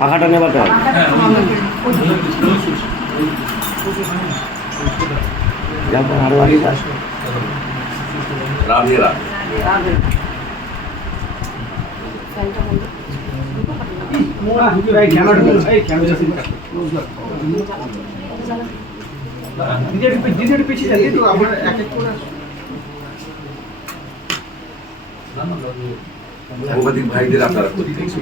ফাঁকাটা নেবাটা তারপর আরো আগে যাস রাধে রাধে সাংবাদিক ভাইদের আপনারা করতেছেন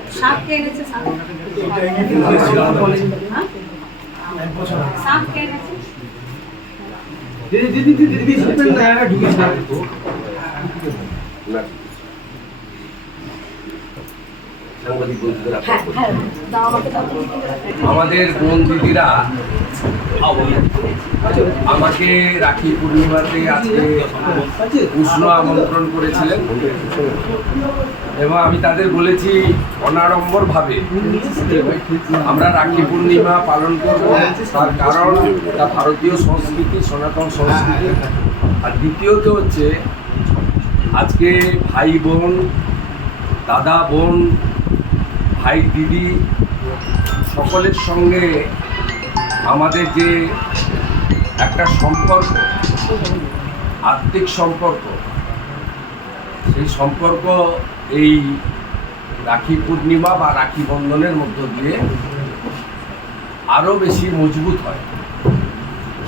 সাপ কে এনেছে সাপ হ্যাঁ? সাপ না। হ্যাঁ। হ্যাঁ দাও আমাকে দাও আমাদের বোন দিদিরা আমাকে রাখি পূর্ণিমাতে আজকে উষ্ণ আমন্ত্রণ করেছিলেন। এবং আমি তাদের বলেছি অনাড়ম্বর ভাবে আমরা রাখি পূর্ণিমা পালন করব। তার কারণ তা ভারতীয় সংস্কৃতি সনাতন সংস্কৃতি। আর দ্বিতীয়ত হচ্ছে আজকে ভাই বোন দাদা বোন ভাই দিদি, সকলের সঙ্গে আমাদের যে একটা সম্পর্ক আত্মিক সম্পর্ক, সেই সম্পর্ক এই রাখি পূর্ণিমা বা রাখি বন্ধনের মধ্য দিয়ে আরও বেশি মজবুত হয়।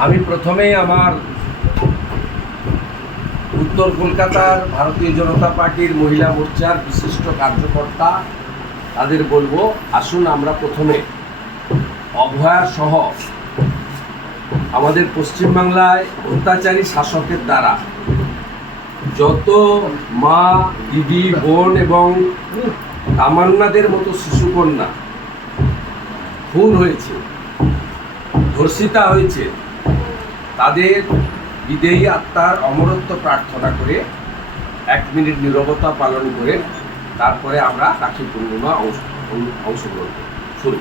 আমি প্রথমেই আমার উত্তর কলকাতার ভারতীয় জনতা পার্টির মহিলা মোর্চার বিশিষ্ট কার্যকর্তা তাদের বলব, আসুন আমরা প্রথমে অভয়া সহ আমাদের পশ্চিমবাংলায় অত্যাচারী শাসকের দ্বারা যত মা, দিদি, বোন এবং তামান্নাদের মতো শিশুকন্যা খুন হয়েছে, ধর্ষিতা হয়েছে, তাদের বিদেয়ী আত্মার অমরত্ব প্রার্থনা করে এক মিনিট নীরবতা পালন করে তারপরে আমরা কাঠি পূর্ণিমা অংশ অংশগ্রহণ। শুরু